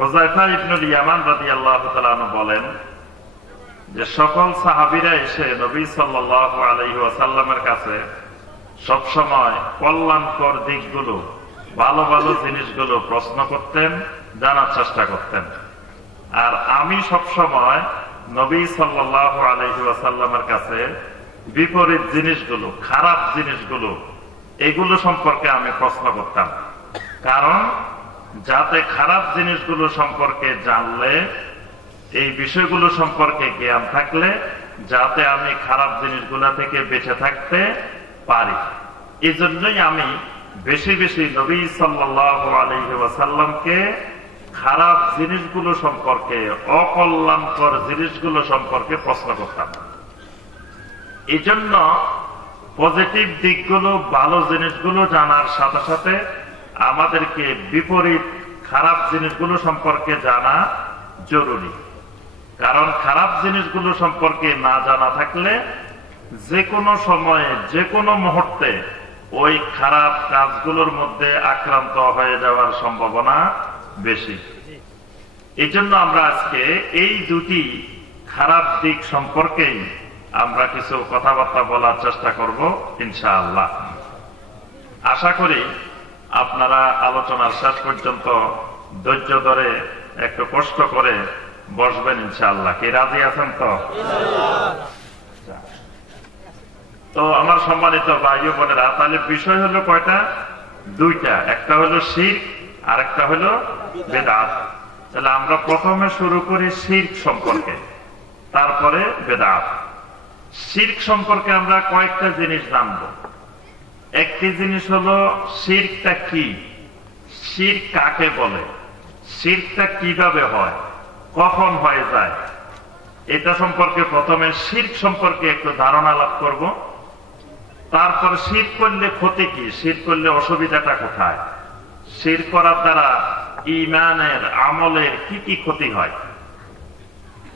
হুযায়ফা ইবনুল ইয়ামান রাদিয়াল্লাহু তাআলা আনহু বলেন যে সকল সাহাবীরা এসে নবী সাল্লাল্লাহু আলাইহি ওয়াসাল্লামের কাছে সব সময় কল্যাণকর দিকগুলো, ভালো ভালো জিনিসগুলো প্রশ্ন করতেন, জানার চেষ্টা করতেন। আর আমি সব সময় নবী সাল্লাল্লাহু আলাইহি ওয়াসাল্লামের কাছে বিপরীত জিনিসগুলো, খারাপ জিনিসগুলো, এগুলো সম্পর্কে আমি প্রশ্ন করতাম। কারণ যাতে খারাপ জিনিসগুলো সম্পর্কে জানলে, এই বিষয়গুলো সম্পর্কে জ্ঞান থাকলে যাতে আমি খারাপ জিনিসগুলা থেকে বেঁচে থাকতে পারি। এই জন্যই আমি বেশি বেশি নবী সাল্লাল্লাহু আলাইহি ওয়াসাল্লামকে খারাপ জিনিসগুলো সম্পর্কে, অকল্যাণকর জিনিসগুলো সম্পর্কে প্রশ্ন করতাম। এই জন্য পজিটিভ দিকগুলো, ভালো জিনিসগুলো জানার সাথে সাথে আমাদেরকে বিপরীত খারাপ জিনিসগুলো সম্পর্কে জানা জরুরি। কারণ খারাপ জিনিসগুলো সম্পর্কে না জানা থাকলে যে কোনো সময়ে, যে কোনো মুহূর্তে ওই খারাপ কাজগুলোর মধ্যে আক্রান্ত হয়ে যাওয়ার সম্ভাবনা বেশি। এই জন্য আমরা আজকে এই দুটি খারাপ দিক সম্পর্কেই আমরা কিছু কথাবার্তা বলার চেষ্টা করব ইনশাআল্লাহ। আশা করি আপনারা আলোচনার শেষ পর্যন্ত ধৈর্য ধরে একটু কষ্ট করে বসবেন ইনশাআল্লাহ। কি রাজি আছেন তো? তো আমার সম্মানিত ভাই ও বোনেরা, তাহলে বিষয় হলো কয়টা? দুইটা। একটা হলো শিরক আর একটা হলো বেদাত। তাহলে আমরা প্রথমে শুরু করি শিরক সম্পর্কে, তারপরে বেদাত। শিরক সম্পর্কে আমরা কয়েকটা জিনিস জানবো। একটি জিনিস হলো শিরকটা কি, শিরক কাকে বলে, শিরকটা কিভাবে হয়, কখন হয়ে যায়, এটা সম্পর্কে প্রথমে শিরক সম্পর্কে একটু ধারণা লাভ করব। তারপর শিরক করলে ক্ষতি কি, শিরক করলে অসুবিধাটা কোথায়, শিরক করার দ্বারা ঈমানের, আমলের কি কি ক্ষতি হয়।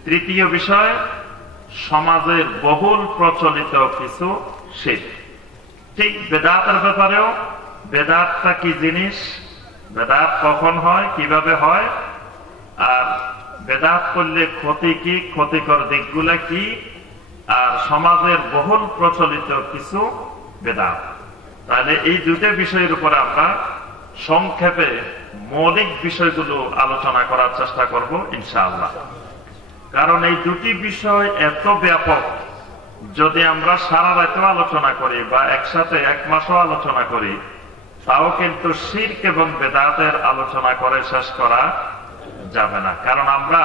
তৃতীয় বিষয়, সমাজের বহুল প্রচলিত কিছু শিরক। ঠিক বেদাতের ব্যাপারেও, বেদাতটা কি জিনিস, বেদাত কখন হয়, কিভাবে হয়, আর বেদাত করলে ক্ষতি কি, ক্ষতিকর দিকগুলা কি, আর সমাজের বহুল প্রচলিত কিছু বেদাত। তাহলে এই দুটো বিষয়ের উপর আমরা সংক্ষেপে মৌলিক বিষয়গুলো আলোচনা করার চেষ্টা করব ইনশাআল্লাহ। কারণ এই দুটি বিষয় এত ব্যাপক, যদি আমরা সারা রাতও আলোচনা করি বা একসাথে এক মাসও আলোচনা করি, তাও কিন্তু শিরক এবং বেদাতের আলোচনা করে শেষ করা যাবে না। কারণ আমরা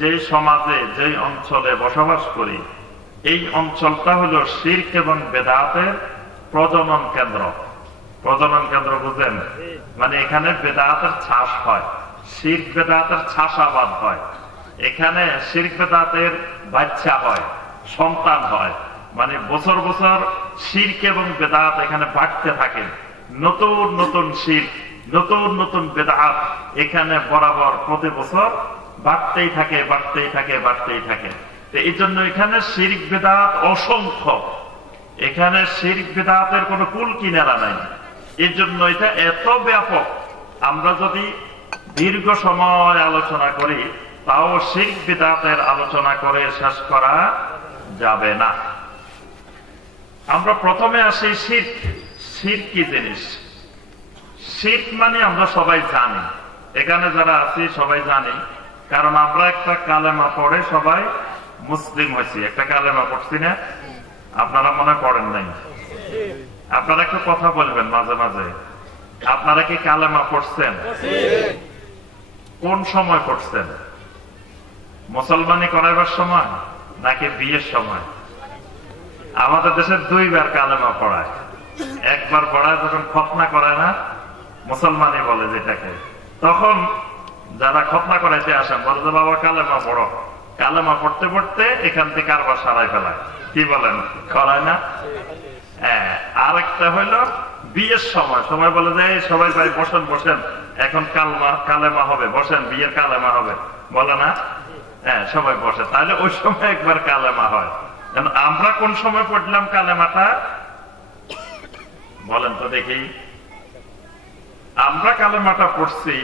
যে সমাজে, যে অঞ্চলে বসবাস করি, এই অঞ্চলটা হলো শিরক এবং বেদাতের প্রজনন কেন্দ্র। প্রজনন কেন্দ্র বুঝেন? মানে এখানে বেদাতের চাষ হয়, শিরক বেদাতের চাষাবাদ হয়, এখানে শিরক বেদাতের বাচ্চা হয়, সন্তান হয়। মানে বছর বছর শিরক এবং বেদাত এখানে বাড়তে থাকে, নতুন নতুন শিরক, নতুন নতুন বেদাত এখানে বরাবর প্রতি বছর বাড়তেই থাকে, বাড়তেই থাকে, বাড়তেই থাকে। এই জন্য এখানে শিরক বেদাত অসংখ্য, এখানে শিরক বেদাতের কোনো কুল কিনারা নাই। এই জন্য এটা এত ব্যাপক, আমরা যদি দীর্ঘ সময় আলোচনা করি তাও শিরক বেদাতের আলোচনা করে শেষ করা যাবে না। আমরা প্রথমে আসি শিরক। শিরক কি জিনিস? শিরক মানে আমরা সবাই জানি, এখানে যারা আছি সবাই জানি, কারণ আমরা একটা কালেমা পড়ে সবাই মুসলিম হয়েছি। একটা কালেমা পড়ছি না? আপনারা মনে করেন নাই? আপনারা একটু কথা বলবেন মাঝে মাঝে। আপনারা কি কালেমা পড়ছেন? কোন সময় পড়ছেন? মুসলমানি করাইবার সময় নাকি বিয়ের সময়? আমাদের দেশে দুইবার কালেমা পড়ায়। একবার পড়ায় যখন খতনা করায় না, মুসলমানি বলে যেটাকে, তখন যারা খতনা করাইতে আসেন বলে যে বাবা কালেমা পড়ো। কালেমা পড়তে পড়তে এখান থেকে কারবার সারাই ফেলায়। কি বলেন? করায় না? হ্যাঁ। আরেকটা হইলো বিয়ের সময়, সময় বলে যে সবাই ভাই বসেন বসেন, এখন কালেমা হবে, বসেন, বিয়ের কালেমা হবে, বলে না? হ্যাঁ, সবাই বসে। তাহলে ওই সময় একবার কালেমা হয়। আমরা কোন সময় পড়লাম কালেমাটা বলেন তো দেখি? আমরা কালেমাটা পড়ছি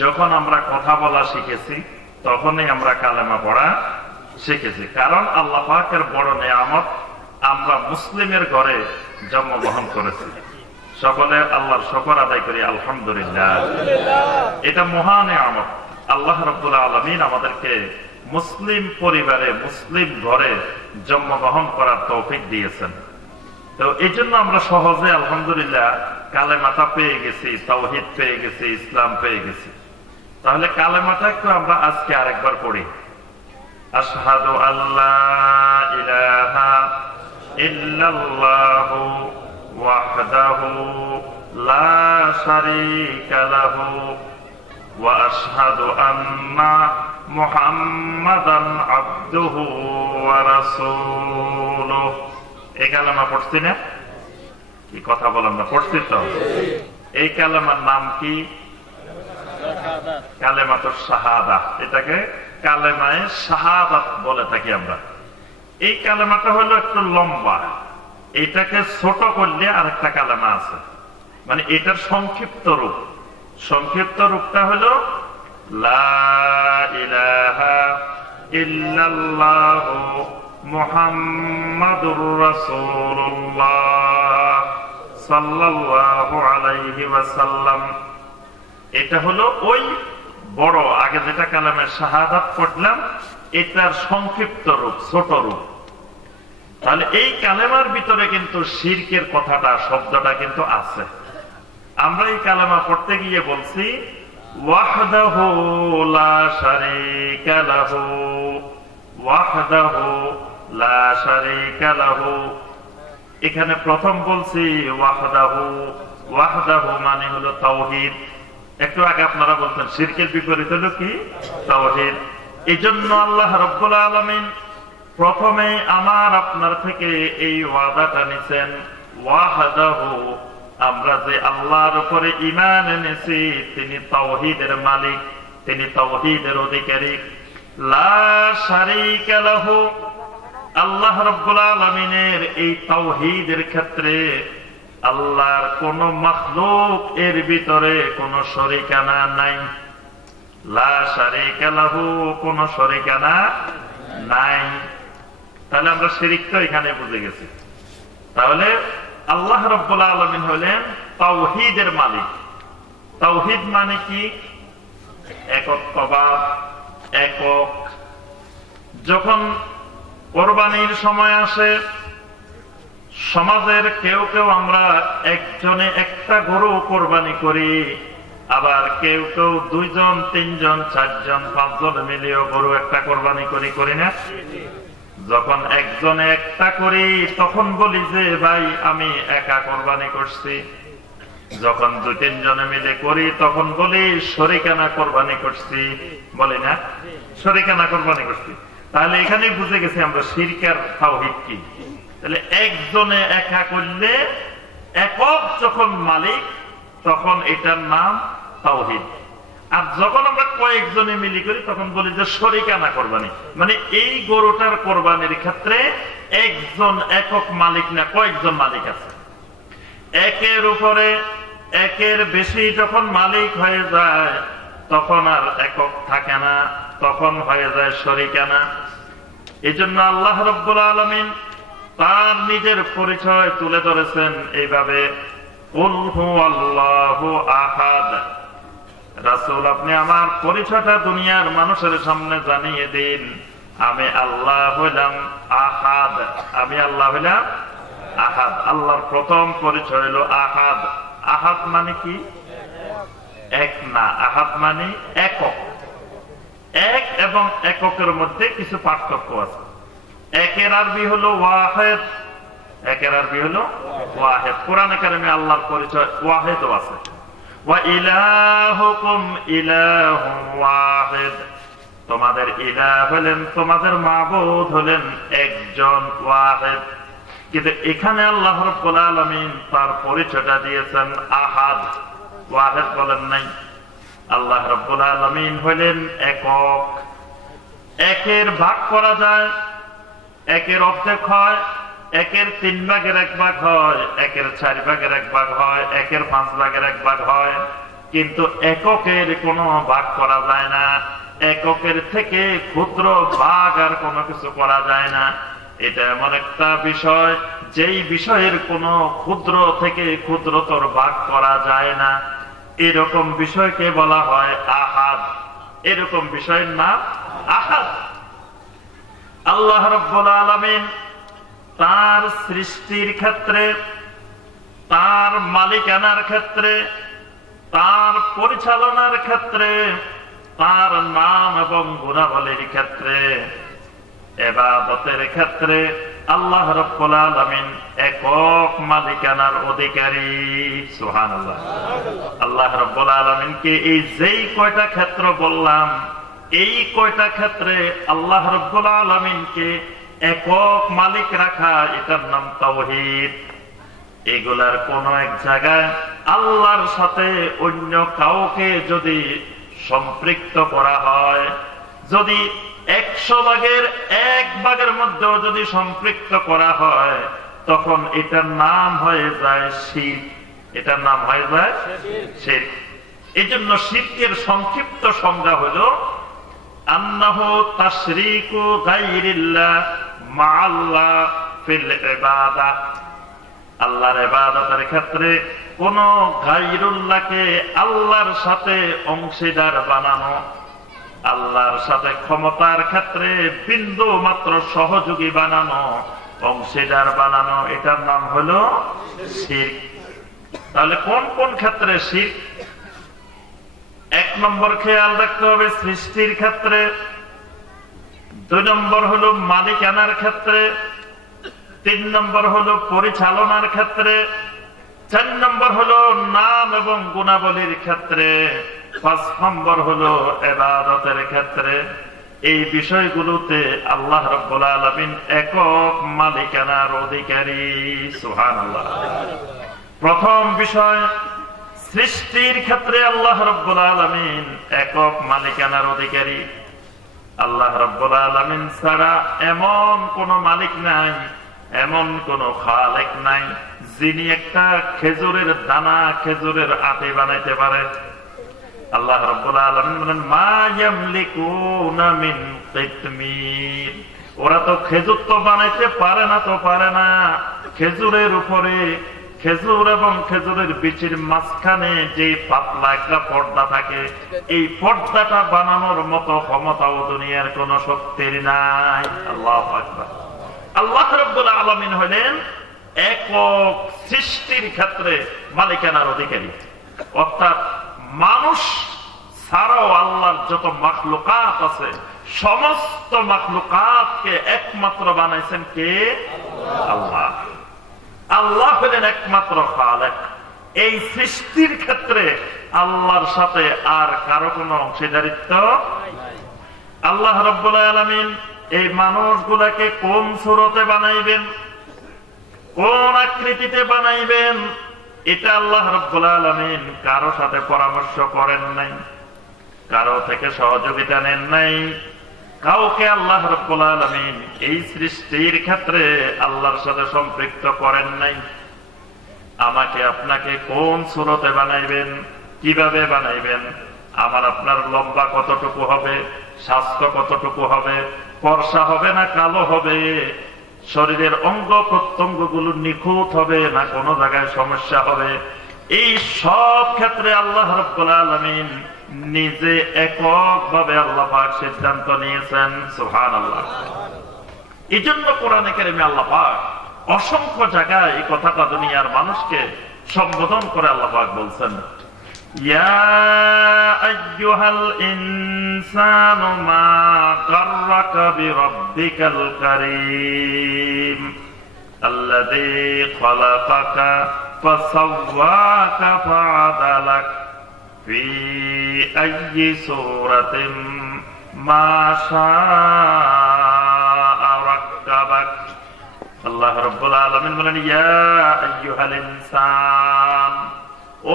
যখন আমরা কথা বলা শিখেছি তখনই আমরা কালেমা পড়া শিখেছি। কারণ আল্লাহ পাকের বড় নেয়ামত, আমরা মুসলিমের ঘরে জন্মগ্রহণ করেছি। সকলে আল্লাহর শুকর আদায় করি আলহামদুলিল্লাহ। এটা মহা নেয়ামত। আল্লাহ রাব্বুল আলামিন আমাদেরকে মুসলিম পরিবারে, মুসলিম ঘরে জন্মগ্রহণ করার তৌফিক দিয়েছেন। তো এই জন্য আমরা সহজে আলহামদুলিল্লাহ কালেমাটা পেয়ে গেছি, তাওহীদ পেয়ে গেছি, ইসলাম পেয়ে গেছি। তাহলে কালেমাটা একটু আমরা আজকে আরেকবার পড়ি। আশহাদু আল্লা ইলাহা ইল্লাল্লাহু ওয়াহদাহু লা শারীকা লাহু ওয়া আশহাদু আন্না মুহাম্মাদান আবদুহু ওয়া রাসূলুহু। এই কালেমা পড়ছি না? কি কথা বলেন না? পড়ছি তো। এই কালেমার নাম কি? কালেমাতুশ শাহাদাহ। এটাকে কালেমায়ে শাহাদাত বলে থাকি আমরা। এই কালেমাটা হলো একটু লম্বা, এটাকে ছোট করলে আরেকটা কালেমা আছে, মানে এটার সংক্ষিপ্ত রূপ। সংক্ষিপ্ত রূপটা হলো লা ইলাহা ইল্লাল্লাহু মুহাম্মাদুর রাসূলুল্লাহ সাল্লাল্লাহু আলাইহি ওয়াসাল্লাম। এটা হলো ওই বড় আগে যেটা কালেমা শাহাদাত পড়লাম, এটার সংক্ষিপ্ত রূপ, ছোট রূপ। তাহলে এই কালেমার ভিতরে কিন্তু শিরকের কথাটা, শব্দটা কিন্তু আছে। আমরা এই কালেমা পড়তে গিয়ে বলছি ওয়াহদাহু লা শারীকা লাহু, ওয়াহদাহু লা শারীকা লাহু। এখানে প্রথম বলছি ওয়াহদাহু। ওয়াহদাহু মানে হলো তাওহীদ। একটু আগে আপনারা বলতেন শিরকের বিপরীত হলো কি? তাওহীদ। এজন্য আল্লাহ রাব্বুল আলামিন প্রথমে আমার আপনার থেকে এই ওয়াদাটা নিছেন, ওয়াহদাহু, আমরা যে আল্লাহর উপরে ঈমান এনেছি তিনি তাওহীদের মালিক, তিনি তাওহীদের অধিকারী। লা শারীকা লাহু, আল্লাহ রাব্বুল আলামিনের এই তাওহীদের ক্ষেত্রে আল্লাহর কোন মাখলুক এর ভিতরে কোন শরীকানা নাই। লা শারীকা লাহু, কোন শরীকানা নাই। তাহলে আমরা শিরক তো এখানে বুঝে গেছি। তাহলে আল্লাহ রাব্বুল আলামিন হলেন তাওহীদের মালিক। তাওহীদ মানে কি? একত্ববাদ, একক। যখন কোরবানির সময় আসে, সমাজের কেউ কেউ আমরা একজনে একটা গরু কোরবানি করি, আবার কেউ কেউ দুইজন, তিনজন, চারজন, পাঁচজন মিলিয়েও গরু একটা কোরবানি করি না? যখন একজনে একটা করি তখন বলি যে ভাই আমি একা কোরবানি করছি। যখন দুই তিনজনে মিলে করি তখন বলি শরীকানা কোরবানি করছি, বলি না? শরীকানা কোরবানি করছি। তাহলে এখানে বুঝে গেছি আমরা শিরক আর তাওহীদ কি। তাহলে একজনে একা করলে, একক যখন মালিক, তখন এটার নাম তাওহীদ। আর যখন আমরা কয়েকজনে মিলি করি তখন বলি যে শরীকানা কোরবানি, মানে এই গরুটার কোরবানির ক্ষেত্রে একজন একক মালিক না, কয়েকজন মালিক আছে। একের উপরে একের বেশি যখন মালিক হয়ে যায় তখন আর একক থাকে না, তখন হয়ে যায় শরীকানা। এই জন্য আল্লাহ রাব্বুল আলামিন তার নিজের পরিচয় তুলে ধরেছেন এইভাবে, কুল হুয়াল্লাহু আহাদ। রাসূল আপনি আমার পরিচয়টা দুনিয়ার মানুষের সামনে জানিয়ে দিন, আমি আল্লাহ হইলাম আহাদ। আমি আল্লাহ হইলাম আহাদ। আল্লাহর প্রথম পরিচয় হলো আহাদ। আহাদ মানে কি? এক না, আহাদ মানে একক। এক এবং এককের মধ্যে কিছু পার্থক্য আছে। একের আরবি হলো ওয়াহিদ, একের আরবি হলো ওয়াহিদ। কোরআনে কারিমে আল্লাহর পরিচয় ওয়াহিদও আছে। ওয়া ইলাহুকুম ইলাহুন ওয়াহিদ, তোমাদের ইলাহ হলেন, তোমাদের মাবুদ হলেন একজন, ওয়াহিদ। কিন্তু এখানে আল্লাহ রাব্বুল আলামিন তার পরিচয়টা দিয়েছেন আহাদ, ওয়াহিদ বলেন নাই। আল্লাহ রাব্বুল আলামিন হলেন একক। একের ভাগ করা যায়, একের অর্ধেক হয়, একের 3 ভাগের 1 ভাগ হয়, একের 4 ভাগের 1 ভাগ হয়, একের 5 ভাগের 1 ভাগ হয়। কিন্তু এককের কোনো ভাগ করা যায় না, এককের থেকে ক্ষুদ্র ভাগ আর কোনো কিছু করা যায় না। এটা এমন একটা বিষয় যেই বিষয়ের কোনো ক্ষুদ্র থেকে ক্ষুদ্রতর ভাগ করা যায় না। এরকম বিষয়কে বলা হয় আহাদ। এরকম বিষয়ের নাম আহাদ। আল্লাহ রাব্বুল আলামিন তার সৃষ্টির ক্ষেত্রে, তার মালিকানার ক্ষেত্রে, তার পরিচালনার ক্ষেত্রে, তার নাম এবং গুণাবলীর ক্ষেত্রে, ইবাদতের ক্ষেত্রে আল্লাহ রাব্বুল আলামিন একক মালিকানার অধিকারী। সুবহানাল্লাহ। আল্লাহ রাব্বুল আলামিনকে এই যেই কয়টা ক্ষেত্র বললাম, এই কয়টা ক্ষেত্রে আল্লাহ রাব্বুল আলামিনকে একক মালিক রাখা, এটার নাম তাওহীদ। এগুলার কোন এক জায়গায় আল্লাহর সাথে অন্য কাউকে যদি সম্পৃক্ত করা হয়, যদি 100 ভাগের 1 ভাগের মধ্যেও যদি সম্পৃক্ত করা হয়, তখন এটার নাম হয়ে যায় শিরক। এটার নাম হয়ে যায় শিরক। এই জন্য শিরকের সংক্ষিপ্ত সংজ্ঞা হলো আন্নাহু তাশরীকু গায়রিল্লাহ মা'আল্লাহ ফিল ইবাদাহ। আল্লাহর ইবাদতের ক্ষেত্রে কোন গায়রুল্লাহকে আল্লাহর সাথে অংশীদার বানানো, আল্লাহর সাথে ক্ষমতার ক্ষেত্রে বিন্দু মাত্র সহযোগী বানানো, অংশীদার বানানো, এটার নাম হলো শিরক। তাহলে কোন কোন ক্ষেত্রে শিরক? 1 নম্বর খেয়াল রাখতে হবে সৃষ্টির ক্ষেত্রে, 2 নম্বর হলো মালিকানার ক্ষেত্রে, 3 নম্বর হলো পরিচালনার ক্ষেত্রে, 4 নম্বর হলো নাম এবং গুণাবলীর ক্ষেত্রে, 5 নম্বর হলো ইবাদতের ক্ষেত্রে। এই বিষয়গুলোতে আল্লাহ রাব্বুল আলামিন একক মালিকানার অধিকারী। সুবহানাল্লাহ। প্রথম বিষয়, সৃষ্টির ক্ষেত্রে আল্লাহ রাব্বুল আলামিন একক মালিকানার অধিকারী। আল্লাহ রাব্বুল আলামিন ছাড়া এমন কোন মালিক নাই, এমন কোন খালেক নাই যিনি একটা খেজুরের দানা, খেজুরের আটি বানাইতে পারে। আল্লাহ রাব্বুল আলামিন বলেন মা ইয়ামলিকুনা মিন কিতমির। ওরা তো খেজুর তো বানাইতে পারে না, তো পারে না। খেজুরের উপরে, খেজুর এবং খেজুরের বীজের মাঝখানে যে পাতলা একটা পর্দা থাকে, এই পর্দাটা বানানোর মতো ক্ষমতাও দুনিয়ার কোন শক্তির নাই। আল্লাহু আকবার। আল্লাহ রাব্বুল আলামিন হলেন একক সৃষ্টির ক্ষেত্রে মালিকানার অধিকারী। অর্থাৎ মানুষ ছাড়াও আল্লাহর যত মাখলুকাত আছে, সমস্ত মাখলুকাতকে একমাত্র বানাইছেন কে? আল্লাহ। আল্লাহ হলেন একমাত্র খালেক। এই সৃষ্টির ক্ষেত্রে আল্লাহর সাথে আর কারো কোনো অংশীদারিত্ব। আল্লাহ রাব্বুল আলামিন এই মানুষগুলাকে কোন সূরতে বানাইবেন, কোন আকৃতিতে বানাইবেন, এটা আল্লাহ রাব্বুল আলামিন কারো সাথে পরামর্শ করেন নাই, কারো থেকে সহযোগিতা নেন নাই। কাউকে আল্লাহ রাব্বুল আলামিন এই সৃষ্টির ক্ষেত্রে আল্লাহর সাথে সম্পৃক্ত করেন নাই। আমাকে আপনাকে কোন সূরতে বানাইবেন, কিভাবে বানাইবেন, আমার আপনার লম্বা কতটুকু হবে, স্বাস্থ্য কতটুকু হবে, ফর্সা হবে না কালো হবে, শরীরের অঙ্গ প্রত্যঙ্গ গুলো নিখুঁত হবে না কোনো জায়গায় সমস্যা হবে, এই সব ক্ষেত্রে আল্লাহ রাব্বুল আলামিন নিজে এককভাবে আল্লাহ পাক সিদ্ধান্ত নিয়েছেন। সুবহানাল্লাহ। এই জন্য কোরআনে কারিমে আল্লাহ পাক অসংখ্য জায়গায় এই কথাটা দুনিয়ার মানুষকে সম্বোধন করে আল্লাহ পাক বলছেন, ইয়া আইয়ুহাল ইনসানু মা গাররাকা বিরাব্বিকাল কারীম আল্লাযী খালাকাকা ফাসাওয়াকা ফাআদালাক ফি আইয়ি সূরাতিন মা শাআ রাক্কাবাক। আল্লাহ রাব্বুল আলামিন বলেন, ইয়া আইয়ুহাল ইনসান,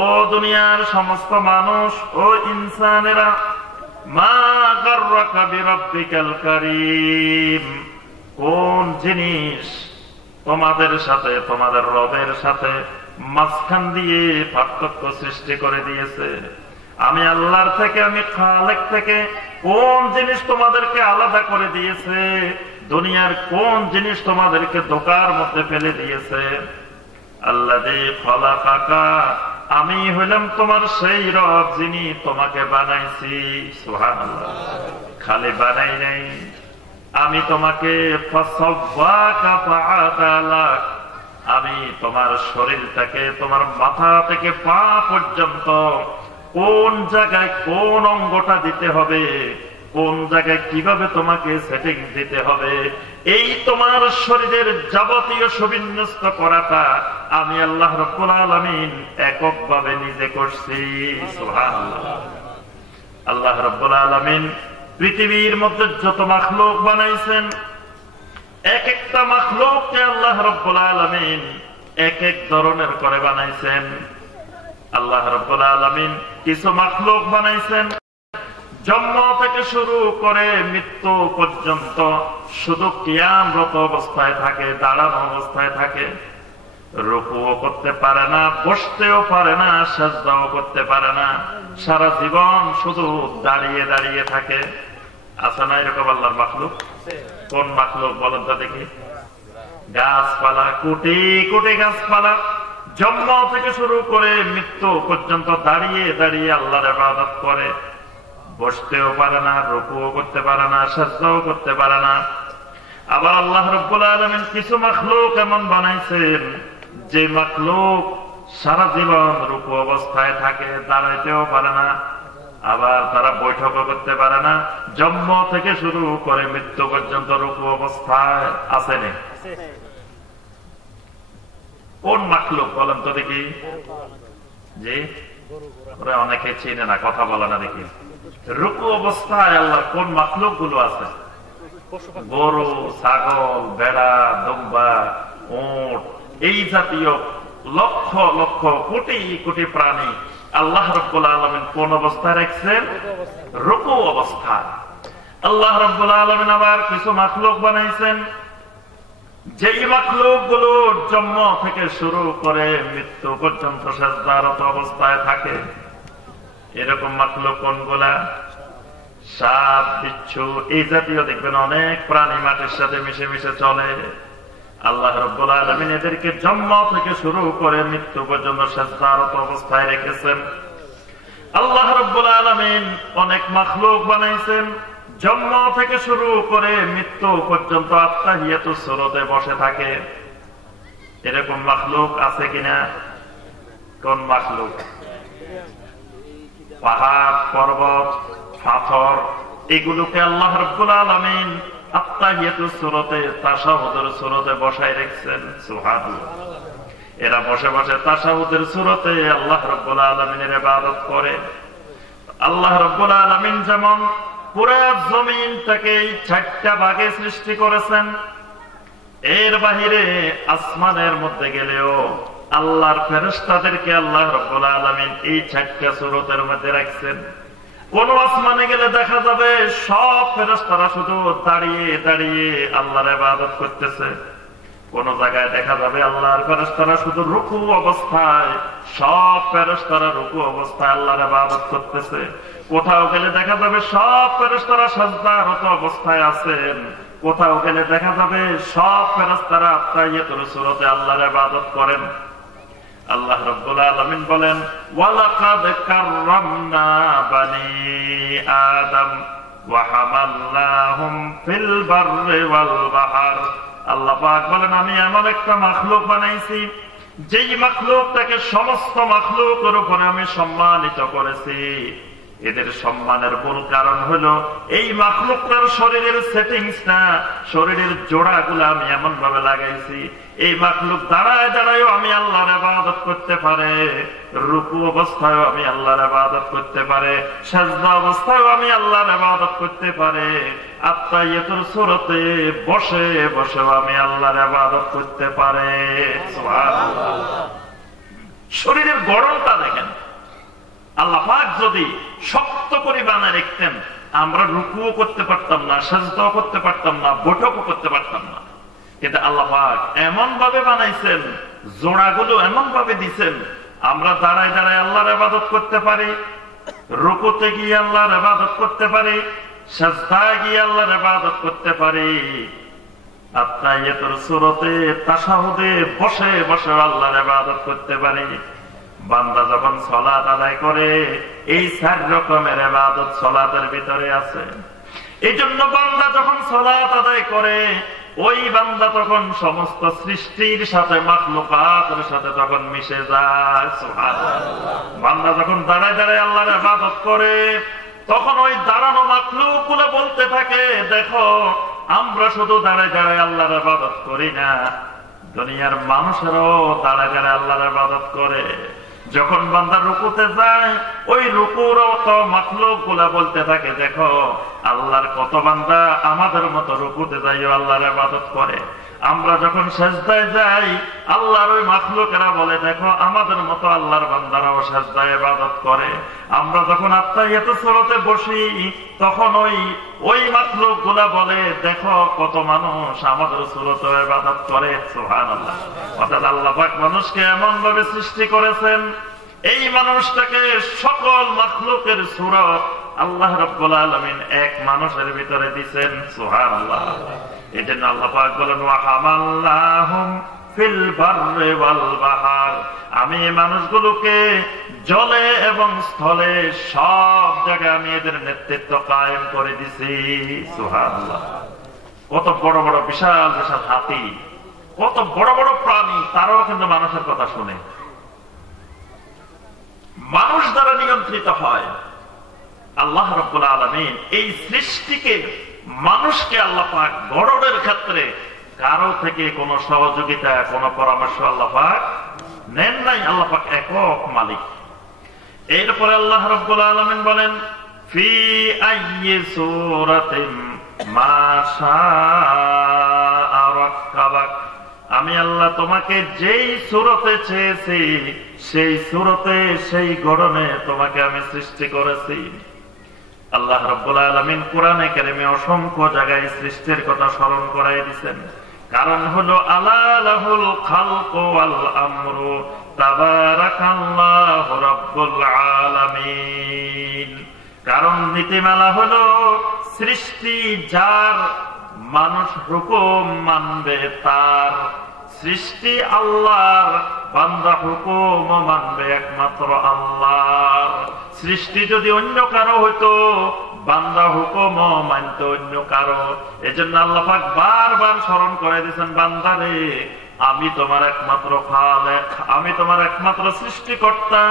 ও দুনিয়ার সমস্ত মানুষ, ও ইনসানেরা, মা গাররাকা বিরাব্বিকাল কারীম, কোন জিনিস তোমাদের সাথে, তোমাদের রবের সাথে মাঝখান দিয়ে পার্থক্য সৃষ্টি করে দিয়েছে। আমি আল্লাহর থেকে, আমি খালেক থেকে কোন জিনিস তোমাদেরকে আলাদা করে দিয়েছে, দুনিয়ার কোন জিনিস তোমাদেরকে ধোঁকার মধ্যে ফেলে দিয়েছে। আল্লাযী খালাকাকা, আমি হইলাম তোমার সেই রব যিনি তোমাকে বানাইছি। সুবহানাল্লাহ। খালি বানাই নাই, আমি তোমাকে ফাসাওয়াকা ফাআদালাক, আমি তোমার শরীরটাকে, তোমার মাথা থেকে পা পর্যন্ত কোন জায়গায় কোন অঙ্গটা দিতে হবে, কোন জায়গায় কিভাবে তোমাকে সেটিং দিতে হবে, এই তোমার শরীরের যাবতীয় সুবিন্যস্ত করাটা আমি আল্লাহ রাব্বুল আলামিন এককভাবে নিজে করছি। সুবহানাল্লাহ। আল্লাহ রাব্বুল আলামিন পৃথিবীর মধ্যে যত মাখলুক বানাইছেন, এক একটা মাখলুককে আল্লাহ রাব্বুল আলামিন এক এক ধরনের করে বানাইছেন। আল্লাহ রাব্বুল আলামিন কিছু মাখলুক বানাইছেন জন্ম থেকে শুরু করে মৃত্যু পর্যন্ত শুধু কিয়ামরত অবস্থায় থাকে, দাঁড়ানো অবস্থায় থাকে, রুকুও করতে পারে না, বসতেও পারে না, সাজদাও করতে পারে না, সারা জীবন শুধু দাঁড়িয়ে দাঁড়িয়ে থাকে। আছে না এরকম আল্লাহর মাখলুক? কোন মাখলুক বলেন তো দেখি? গাছপালা, কোটি কোটি গাছপালা জন্ম থেকে শুরু করে মৃত্যু পর্যন্ত দাঁড়িয়ে দাঁড়িয়ে আল্লাহর ইবাদত করে, বসতেও পারে না, রুকুও করতে পারে না, সাজদাও করতে পারে না। আবার আল্লাহ রাব্বুল আলামিন কিছু মাখলুক এমন বানাইছেন যে মাখলুক সারা জীবন রুকু অবস্থায় থাকে, দাঁড়াইতেও পারে না, আবার তারা বৈঠকও করতে পারে না, জন্ম থেকে শুরু করে মৃত্যু পর্যন্ত রুকু অবস্থায় আসেনি। কোন মাখলুক বলেন তো দেখি? জি, ওরা অনেকে চিনে না, কথা বলে না দেখি। রুকু অবস্থায় আল্লাহ কোন মাখলুক গুলো আছে? গরু, ছাগল, ভেড়া, দুম্বা, উট, এই জাতীয় লক্ষ লক্ষ কোটি কোটি প্রাণী আল্লাহ রাব্বুল আলামিন কোন অবস্থায় রাখছেন? রুকু অবস্থায়। আল্লাহ রাব্বুল আলামিন আবার কিছু মাখলুক বানাইছেন যেই মাখলুক গুলো জন্ম থেকে শুরু করে মৃত্যু পর্যন্ত সিজদারত অবস্থায় থাকে। এরকম মাখলুক কোনগুলা? সাপ, বিচ্ছু, এই জাতীয় দেখবেন অনেক প্রাণী মাটির সাথে মিশে মিশে চলে। আল্লাহ রাব্বুল আলামিন এদেরকে জন্ম থেকে শুরু করে মৃত্যু পর্যন্ত সিজদারত অবস্থায় রেখেছেন। আল্লাহ রাব্বুল আলামিন অনেক মাখলুক বানাইছেন জন্ম থেকে শুরু করে মৃত্যু পর্যন্ত আত্তাহিয়াতুস সুরতে বসে থাকে। এরকম মাখলুক আছে কিনা? কোন মাখলুক? পাহাড়, পর্বত, পাথর, এগুলোকে আল্লাহ রাব্বুল আলামিন আত্তাহিয়াতুস সুরতে, তাশাহুদের সুরতে বসায় রেখেছেন। সুবহানাল্লাহ। এরা বসে বসে তাশাহুদের সুরতে আল্লাহ রাব্বুল আলামিনের ইবাদত করে। আল্লাহ রাব্বুল আলামিন যেমন পুরা জমিনটাকে 4টা ভাগে সৃষ্টি করেছেন, এর বাহিরে আসমানের মধ্যে গেলেও আল্লাহর ফেরেশতাদেরকে আল্লাহ রাব্বুল আলামিন এই 4টা সূরতের মধ্যে রাখছেন। কোন আসমানে গেলে দেখা যাবে সব ফেরেশতারা শুধু দাঁড়িয়ে দাঁড়িয়ে আল্লাহর ইবাদত করতেছে। কোন জায়গায় দেখা যাবে আল্লাহর ফেরেশতারা শুধু রুকু অবস্থায়, সব ফেরেশতারা রুকু অবস্থায় আল্লাহর ইবাদত করতেছে। কোথাও গেলে দেখা যাবে সব ফেরেশতারা সাজদারত অবস্থায় আছেন। কোথাও গেলে দেখা যাবে সব ফেরেশতারা আত্তাহিয়াতুর সুরতে আল্লাহর ইবাদত করেন। আল্লাহ রাব্বুল আলামিন বলেন, ওয়ালাকাদ কাররামনা বানি আদম ওয়া হামালনাহুম ফিল বাররি ওয়াল বাহর। আল্লাহ পাক বলেন, আমি এমন একটা মাখলুক বানাইছি যেই মাখলুকটাকে সমস্ত মাখলুকের উপরে আমি সম্মানিত করেছি। এদের সম্মানের মূল কারণ হলো এই মাখলুকটার শরীরের সেটিংসটা, শরীরের জোড়াগুলো আমি এমন ভাবে লাগাইছি এই মাখলুক দাঁড়ায় দাঁড়ায়ও আমি আল্লাহর ইবাদত করতে পারে, রুকু অবস্থায়ও আমি আল্লাহর ইবাদত করতে পারে, সাজদা অবস্থায়ও আমি আল্লাহর ইবাদত করতে পারে, আত্তাহিয়াতুর সূরতে বসে বসেও আমি আল্লাহর ইবাদত করতে পারে। সুবহানাল্লাহ। শরীরের গড়নটা দেখেন। আল্লাহ পাক যদি শক্ত করে বানায় রাখতেন, আমরা রুকুও করতে পারতাম না, সাজদাও করতে পারতাম না, বৈঠকও করতে পারতাম না। কিন্তু আল্লাহ পাক এমন ভাবে বানাইছেন, জোড়াগুলো এমন ভাবে দিচ্ছেন, আমরা দাঁড়ায় দাঁড়ায় আল্লাহর ইবাদত করতে পারি, রুকুতে গিয়ে আল্লাহর ইবাদত করতে পারি, সাজদায় গিয়ে আল্লাহর ইবাদত করতে পারি, আত্তাহিয়াতুর সূরাতে তাশাহুদে বসে বসে আল্লাহর ইবাদত করতে পারি। বান্দা যখন সালাত আদায় করে এই 4 রকমের ইবাদত সালাতের ভিতরে আছে। এইজন্য বান্দা যখন সালাত আদায় করে ওই বান্দা তখন সমস্ত সৃষ্টির সাথে মাখলুকাতের সাথে তখন মিশে যায়। সুবহানাল্লাহ। বান্দা যখন দাঁড়ায় দাঁড়ায় আল্লাহর ইবাদত করে তখন ওই দাঁড়ানো মাখলুকগুলো বলতে থাকে, দেখো আমরা শুধু দাঁড়ায় দাঁড়ায় আল্লাহর ইবাদত করি না, দুনিয়ার মানুষেরও দাঁড়ায় দাঁড়ায় আল্লাহর ইবাদত করে। যখন বান্দা রুকুতে যায় ওই রুকুর তো মাখলুকগুলা বলতে থাকে, দেখো আল্লাহর কত বান্দা আমাদের মতো রুকুতে যাইও আল্লাহর ইবাদত করে। আমরা যখন সিজদায় যাই আল্লাহর ওই মাখলুকেরা বলে, দেখো আমাদের মতো আল্লাহর বান্দারাও সিজদায় ইবাদত করে। আমরা যখন আত্তাহিয়াতুস সূরাতে বসি তখন ওই মাখলুকগুলা বলে, দেখো কত মানুষ আমাদের সূরাতে ইবাদত করে। সুবহানাল্লাহ। অর্থাৎ আল্লাহ পাক মানুষকে এমন ভাবে সৃষ্টি করেছেন, এই মানুষটাকে সকল মাখলুকের সূরত আল্লাহ রাব্বুল আলামিন এক মানুষের ভিতরে দিবেন। সুবহানাল্লাহ। এজন্য আল্লাহ পাক বলেন, ওয়া হামাল্লাহুম ফিল বাররি ওয়াল বাহর, আমি মানুষগুলোকে জলে এবং স্থলে সব জায়গায় আমি এদের নেতৃত্ব কায়েম করে দিছি। সুবহানাল্লাহ। কত বড় বড় বিশাল বিশাল হাতি, কত বড় বড় প্রাণী, তারাও কিন্তু মানুষের কথা শুনে, মানুষ দ্বারা নিয়ন্ত্রিত হয়। আল্লাহ রাব্বুল আলামিন এই সৃষ্টিকে, মানুষকে আল্লাহ পাক গড়নের ক্ষেত্রে কারো থেকে কোন সহযোগিতা, কোন পরামর্শ আল্লাহ পাক নেন নাই। আল্লাহ পাক একক মালিক। এরপরে আল্লাহ রাব্বুল আলামিন বলেন, ফি আইয়ি সূরাতিন মা শাআ রাক্কাবাক, আমি আল্লাহ তোমাকে যেই সূরতে চেয়েছি সেই সূরতে, সেই গড়নে তোমাকে আমি সৃষ্টি করেছি। আল্লাহ রাব্বুল আলামিন কোরআনে কারিমে অসংখ্য জায়গায় সৃষ্টির কথা স্মরণ করাই দিয়েছেন। কারণ হলো আলা লাহুল খালকু ওয়াল আমরু তাবারাকাল্লাহু রাব্বুল আলামিন। কারণ নীতিমালা হলো সৃষ্টি যার, মানুষ হুকুম মানবে তার। সৃষ্টি আল্লাহর, বান্দা হুকুম মানবে একমাত্র আল্লাহর। সৃষ্টি যদি অন্য কারো হইতো বান্দা হুকুম মানত অন্য কারো। এজন্য আল্লাহ পাক বারবার স্মরণ করে দিয়েছেন, বান্দারে আমি তোমার একমাত্র খালেক, আমি তোমার একমাত্র সৃষ্টিকর্তা,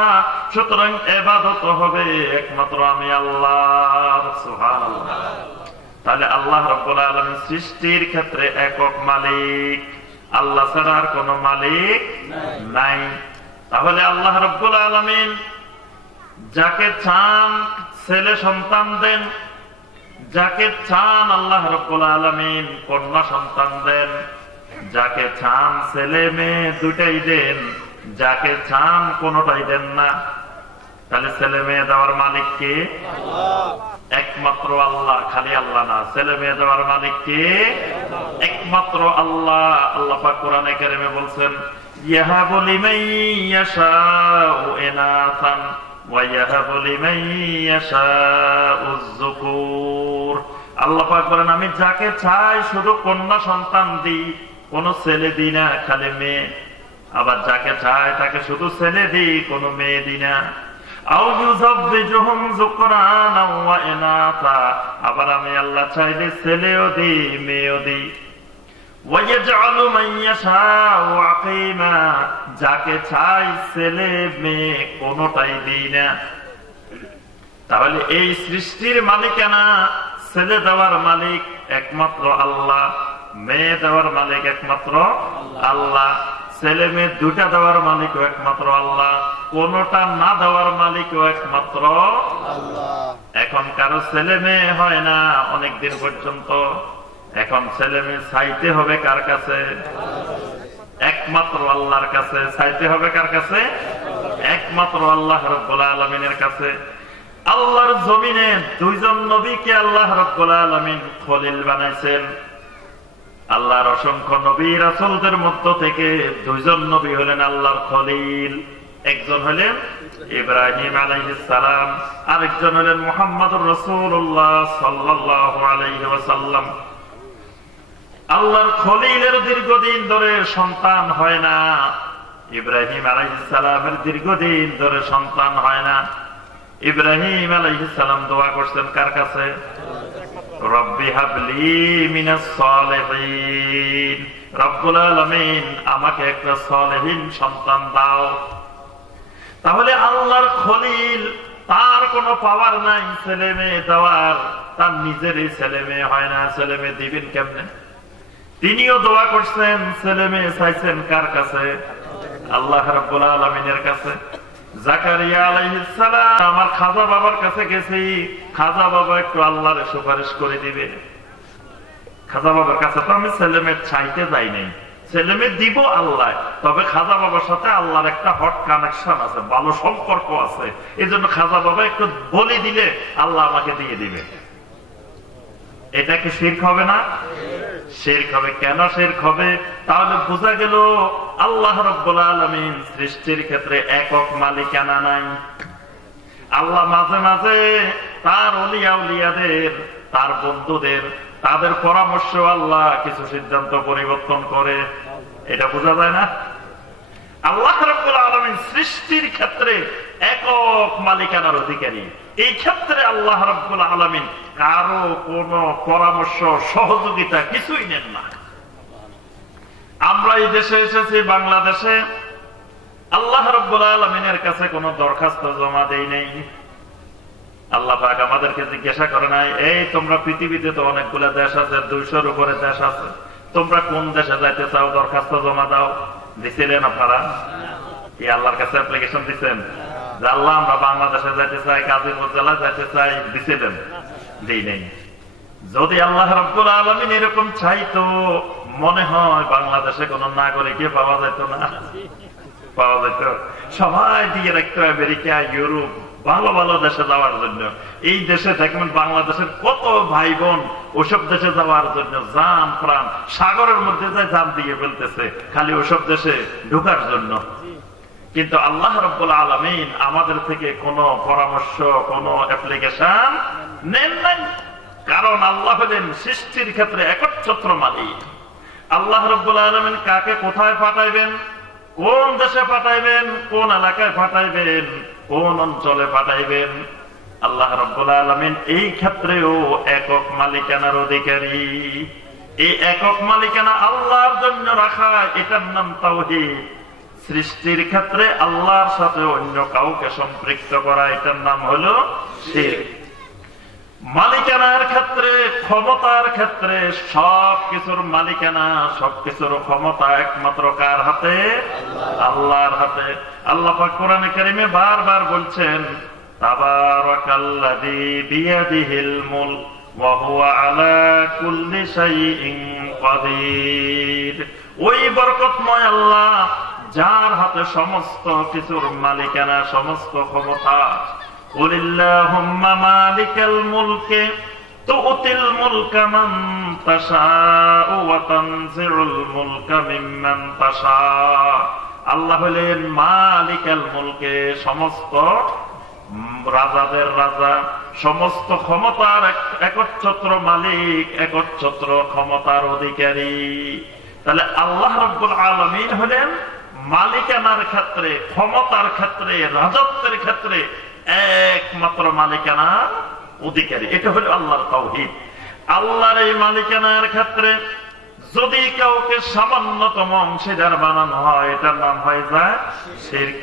সুতরাং ইবাদত হবে একমাত্র আমি আল্লাহর। সুবহানাল্লাহ। তাহলে আল্লাহ রাব্বুল আলামিন সৃষ্টির ক্ষেত্রে একক মালিক, আল্লাহ ছাড়া আর কোন মালিক নাই। তাহলে আল্লাহ রাব্বুল আলামিন যাকে চান ছেলে সন্তান দেন, যাকে চান আল্লাহ রাব্বুল আলামিন কন্যা সন্তান দেন, যাকে চান ছেলে মেয়ে দুটাই দেন, যাকে চান কোনটাই দেন না। তাহলে ছেলে মেয়ে দেওয়ার মালিক কে? একমাত্র আল্লাহ। খালি আল্লাহ না, ছেলে মেয়ে দেওয়ার মালিক কে? একমাত্র আল্লাহ। আল্লাহ পাক কোরআনে কারিমে বলছেন, ইয়াহাবু লিমান ইয়াশাউ ইনাসান ওয়া ইয়াহাবু লিমান ইয়াশাউ যুকুর। আল্লাহ পাক বলেন, আমি যাকে চাই শুধু কন্যা সন্তান দিই, কোন ছেলে দিই না, খালি মেয়ে। আবার যাকে চাই তাকে শুধু ছেলে দিই, কোন মেয়ে দিই না। আবার আমি আল্লাহ চাইলে ছেলেও দিই, মেয়েও দিই। যাকে চাই ছেলে মেয়ে কোনটাই দিই না। তাহলে এই সৃষ্টির মালিকানা, ছেলে দেওয়ার মালিক একমাত্র আল্লাহ, মেয়ে দেওয়ার মালিক একমাত্র আল্লাহ, ছেলে মেয়ে দুটা দেওয়ার মালিকও একমাত্র আল্লাহ, কোনটা না দেওয়ার মালিকও একমাত্র আল্লাহ। এখন কারো ছেলে মেয়ে হয় না অনেকদিন পর্যন্ত, এখন ছেলে মেয়ে চাইতে হবে কার কাছে? একমাত্র আল্লাহর কাছে। চাইতে হবে কার কাছে? একমাত্র আল্লাহ রাব্বুল আলামিনের কাছে। আল্লাহর জমিনে দুইজন নবীকে আল্লাহ রাব্বুল আলামিন খলিল বানাইছেন। আল্লাহর অসংখ্য নবী রাসূলদের মধ্য থেকে দুইজন নবী হলেন আল্লাহর খলিল। একজন হলেন ইব্রাহিম আলাইহিস সালাম, আরেকজন হলেন মুহাম্মদুর রাসূলুল্লাহ সাল্লাল্লাহু আলাইহি ওয়াসাল্লাম। আল্লাহর খলিলের দীর্ঘদিন ধরে সন্তান হয় না, ইব্রাহিম আলাইহিস সালামের দীর্ঘদিন ধরে সন্তান হয় না। ইব্রাহিম আলাইহিস সালাম দোয়া করছেন কার কাছে? রব্বি হাবলি মিনাস সালিহিন, রব্বুল আলামিন আমাকে একটা সালেহীন সন্তান দাও। তাহলে আল্লাহর খলিল, তার কোনো পাওয়ার নাই ছেলে মেয়ে দেওয়ার, তার নিজেরই ছেলে মেয়ে হয় না, ছেলে মেয়ে দিবেন কেমনে? তিনিও দোয়া করছেন, ছেলে মেয়ে চাইছেন কার কাছে? আল্লাহ রাব্বুল আলামিনের কাছে। জাকারিয়া আলাইহিস সালাম, আমার খাজা বাবার কাছে গেছি, খাজা বাবা একটু আল্লাহর সুপারিশ করে দিবে। খাজা বাবার কাছে তো আমি ছেলে মেয়ে চাইতে যাই নাই, ছেলে মেয়ে দিব আল্লাহ, তবে খাজা বাবার সাথে আল্লাহর একটা হট কানেকশন আছে, ভালো সম্পর্ক আছে, এই জন্য খাজা বাবা একটু বলে দিলে আল্লাহ আমাকে দিয়ে দিবে। এটা কি শিরক হবে না? শিরক হবে। কেন শিরক হবে? তাহলে বোঝা গেল আল্লাহ রাব্বুল আলামিন সৃষ্টির ক্ষেত্রে একক মালিকানা নাই। আল্লাহ মাঝে মাঝে তার ওলিয়া উলিয়াদের, তার বন্ধুদের, তাদের পরামর্শ আল্লাহ কিছু সিদ্ধান্ত পরিবর্তন করে, এটা বোঝা যায় না? আল্লাহ রাব্বুল আলামিন সৃষ্টির ক্ষেত্রে একক মালিকানার অধিকারী। এই ক্ষেত্রে আল্লাহ রাব্বুল আলামিন কারো কোন পরামর্শ সহযোগিতা কিছুই নেন না। আমরা এই দেশে এসেছি, বাংলাদেশে, আল্লাহ রাব্বুল আলামিনের কাছে কোন দরখাস্ত জমা দেই নাই। আল্লাহ পাক আমাদেরকে জিজ্ঞাসা করে নাই, এই তোমরা পৃথিবীতে তো অনেকগুলো দেশ আছে, 200-র উপরে দেশ আছে, তোমরা কোন দেশে যাইতে চাও, দরখাস্ত জমা দাও। দিছিলেন আপনারা? কি আল্লাহর কাছে অ্যাপ্লিকেশন দিচ্ছেন যে আল্লাহ আমরা বাংলাদেশে যাইতে চাই, গাজীপুর জেলায় যাইতে চাই? দিছিলেন? দেই নাই। যদি আল্লাহ রাব্বুল আলামিন এরকম চাইতো, মনে হয় বাংলাদেশে কোন নাগরিককে পাওয়া যেত না? পাওয়া যেত। সবাই দিয়ে রাখতো আমেরিকা, ইউরোপ, ভালো ভালো দেশে যাওয়ার জন্য। এই দেশে দেখবেন বাংলাদেশের কত ভাই বোন ওসব দেশে যাওয়ার জন্য জান প্রাণ সাগরের মধ্যে যায় জান দিয়ে ফেলতেছে, খালি ওসব দেশে ঢোকার জন্য। কিন্তু আল্লাহ রাব্বুল আলামিন আমাদের থেকে কোনো পরামর্শ, কোনো অ্যাপ্লিকেশন নেন নাই। কারণ আল্লাহ হলেন সৃষ্টির ক্ষেত্রে একচ্ছত্র মালিক। আল্লাহ রাব্বুল আলামিন কাকে কোথায় পাঠাইবেন, কোন দেশে পাঠাইবেন, কোন এলাকায় পাঠাইবেন, কোন অঞ্চলে পাঠাইবেন, আল্লাহ রাব্বুল আলামিন এই ক্ষেত্রেও একক মালিকানার অধিকারী। এই একক মালিকানা আল্লাহর জন্য রাখা, এটার নাম তাওহীদ। সৃষ্টির ক্ষেত্রে আল্লাহর সাথে অন্য কাউকে সম্পৃক্ত করা, এটার নাম হলো শিরক। মালিকানার ক্ষেত্রে, ক্ষমতার ক্ষেত্রে সবকিছুর মালিকানা, সবকিছুর ক্ষমতা একমাত্র কার হাতে? আল্লাহর হাতে। আল্লাহ পাক কোরআনে কারীমে বারবার বলছেন, তাবারাকাল্লাযী বিয়াদিহিল মুলক ওয়া হুয়া আলা কুল্লি শাইইন কাদির। ওই বরকতময় আল্লাহ যার হাতে সমস্ত কিছুর মালিকানা, সমস্ত ক্ষমতা। কুলিল্লাহুম্মা মালিকাল মুলকি তু'তিল মুলকা মান তাশাউ ওয়া তানজিউল মুলকা মিম্মান তাশা। আল্লাহ হলেন মালিকাল মুলকে, সমস্ত রাজাদের রাজা, সমস্ত ক্ষমতার একচ্ছত্র মালিক, একচ্ছত্র ক্ষমতার অধিকারী। তাহলে আল্লাহ রাব্বুল আলামিন হলেন মালিকানার ক্ষেত্রে, ক্ষমতার ক্ষেত্রে, রাজত্বের ক্ষেত্রে একমাত্র মালিকানার অধিকারী। এটা হলো আল্লাহর তাওহীদ। আল্লাহর এই মালিকানার ক্ষেত্রে যদি কাউকে সামান্যতম অংশীদার বানানো হয়, এটার নাম হয়ে যায় শিরক।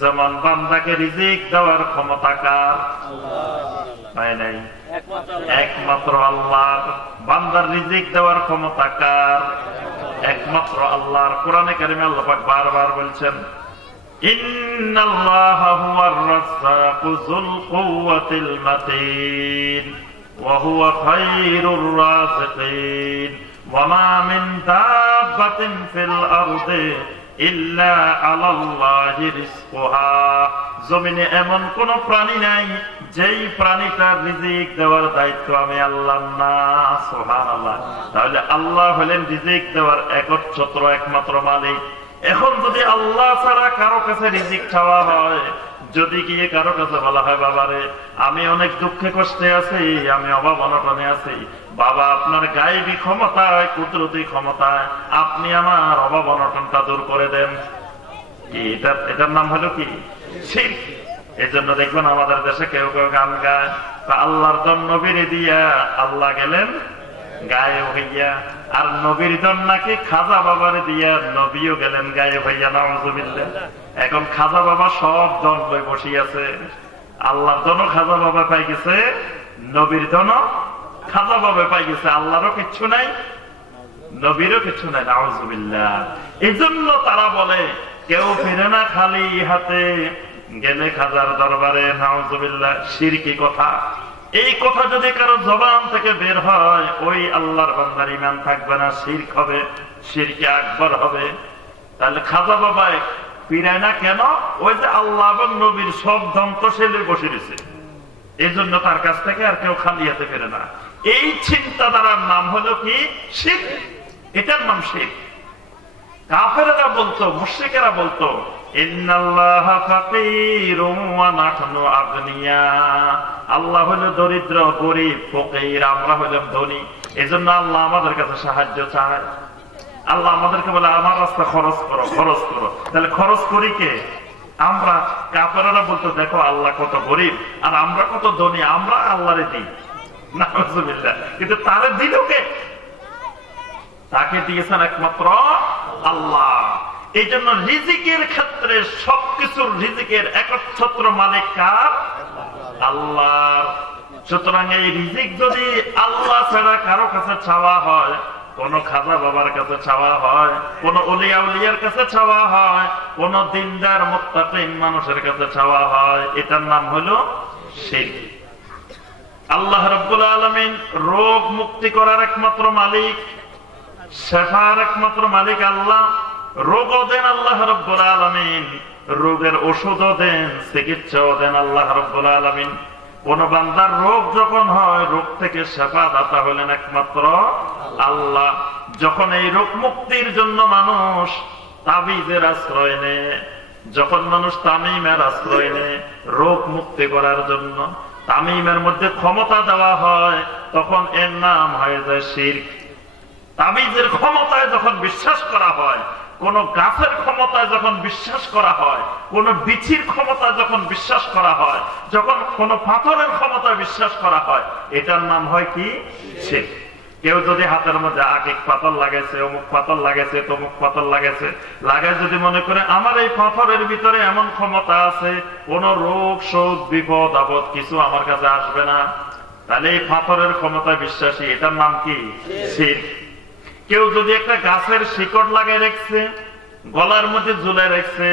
যেমন বান্দাকে রিজিক দেওয়ার ক্ষমতা কার? হয় নাই, একমাত্র আল্লাহর। বান্দার রিজিক দেওয়ার ক্ষমতা কার? একমাত্র আল্লাহর। কোরআনে কারীমে আল্লাহ পাক বারবার বলছেন, ইন্নাল্লাহা হুয়ার রাজ্জাকু যুল কুওয়াতিল মাতিন ওয়া হুয়া খায়রুর রাযিকিন ওয়া মা মিন দাব্বাতিন ফিল আরদি ইল্লা আলাল্লাহি রিজকুহা। জমিনে এমন কোন প্রাণী নাই যেই প্রাণীটার রিজিক দেওয়ার দায়িত্ব আমি আল্লাহর না। সুবহানাল্লাহ। তাহলে আল্লাহ হলেন রিজিক দেওয়ার একচ্ছত্র একমাত্র মালিক। এখন যদি আল্লাহ ছাড়া কারো কাছে রিজিক চাওয়া হয়, যদি গিয়ে কারো কাছে বলা হয় বাবারে আমি অনেক দুঃখে কষ্টে আছি, আমি অভাব অনটনে আছি, বাবা আপনার গায়েবী ক্ষমতায় কুদরতি ক্ষমতায় আপনি আমার অভাব অনটনটা দূর করে দেন, এটার নাম হলো কি শিরক। এই জন্য দেখবেন আমাদের দেশে কেউ কেউ গান গায়, আল্লাহর জন নবীরে দিয়া আল্লাহ গেলেন গায়ে হইয়া, আর নবীর জন নাকি খাজা বাবারে দিয়া নবীও গেলেন গায়ে হইয়া। নাউযুবিল্লাহ। এখন খাজা বাবা সব জন লই বসি আছে, আল্লাহর জনও খাজা বাবা পাই গেছে, নবীর জনও খাজা বাবা পাই গেছে, আল্লাহরও কিচ্ছু নাই, নবীরও কিছু নাই। নাউযুবিল্লাহ। এই জন্য তারা বলে কেউ ফিরে না খালি হাতে, গেলে খাজার দরবারে। নাউযুবিল্লাহ। শিরকি কথা। এই কথা যদি কারো জবান থেকে বের হয়, ওই আল্লাহর বান্দার ঈমান থাকবে না, শিরক হবে, শিরকে আকবার হবে। তাহলে খাজা বাবা ফিরায় না কেন? ওই যে আল্লাহ এবং নবীর সব যন্ত্র সেলে বসে দিছে, এই জন্য তার কাছ থেকে আর কেউ খালি হাতে ফেরে না। এই চিন্তাধারার নাম হলো কি শিরক, এটার নাম শিরক। কাফেররা বলতো, মুশরিকেরা বলতো ইন্নাল্লাহা ফাকীরুন ওয়া নাহনু আগনিয়া, আল্লাহ হলো দরিদ্র, গরীব, ফকির, আমরা হলাম ধনী, এজন্য আল্লাহ আমাদের কাছে সাহায্য চায়। আল্লাহ আমাদেরকে বলে আমার রাস্তা খরচ করো, খরচ করো। তাহলে খরচ করি কে? আমরা। কাফেররা বলতো দেখো আল্লাহ কত গরীব আর আমরা কত ধনী, আমরা আল্লাহরে দিই। নাউযুবিল্লাহ। কিন্তু তারে দিল কে? তাকে দিয়েছেন একমাত্র আল্লাহ। এই জন্য রিজিকের ক্ষেত্রে সবকিছুর রিজিকের একচ্ছত্র মালিক কার? আল্লাহ। সুতরাং এই রিজিক যদি আল্লাহ ছাড়া কারো কাছে চাওয়া হয়, কোন খাজা বাবার কাছে চাওয়া হয়, কোন ওলিয়া উলিয়ার কাছে চাওয়া হয়, কোন দিনদার মুত্তাকিন মানুষের কাছে চাওয়া হয়, এটার নাম হলো শিরক। আল্লাহ রাব্বুল আলামিন রোগ মুক্তি করার একমাত্র মালিক, শেফার একমাত্র মালিক আল্লাহ। রোগও দেন আল্লাহ রাব্বুল আলামিন, রোগের ওষুধও দেন, চিকিৎসাও দেন আল্লাহ রাব্বুল আলামিন। কোন বান্দার রোগ যখন হয়, রোগ থেকে শেফা দাতা হলেন একমাত্র আল্লাহ। যখন এই রোগ মুক্তির জন্য মানুষ তাবিজের আশ্রয় নেয়, যখন মানুষ তামিমের আশ্রয় নেয় রোগ মুক্তি করার জন্য, তামিমের মধ্যে ক্ষমতা দেওয়া হয়, তখন এর নাম হয়ে যায় শিরক। তাবিজের ক্ষমতায় যখন বিশ্বাস করা হয়, কোন গাছের ক্ষমতায় যখন বিশ্বাস করা হয়, কোন বিচির ক্ষমতায় যখন বিশ্বাস করা হয়, যখন কোন পাথরের ক্ষমতায় বিশ্বাস করা হয়, এটার নাম হয় কি শিরক। কেউ যদি হাতের মধ্যে আকিক পাথর লাগাইছে, অমুক পাথর লাগাইছে, তমুক পাথর লাগাইছে, লাগাই যদি মনে করে আমার এই পাথরের ভিতরে এমন ক্ষমতা আছে, কোন রোগ শোক বিপদ আপদ কিছু আমার কাছে আসবে না, তাহলে এই পাথরের ক্ষমতায় বিশ্বাসী, এটার নাম কি শিরক। কেউ যদি একটা গাছের শিকড় লাগাই রাখছে, গলার মধ্যে ঝুলে রাখছে,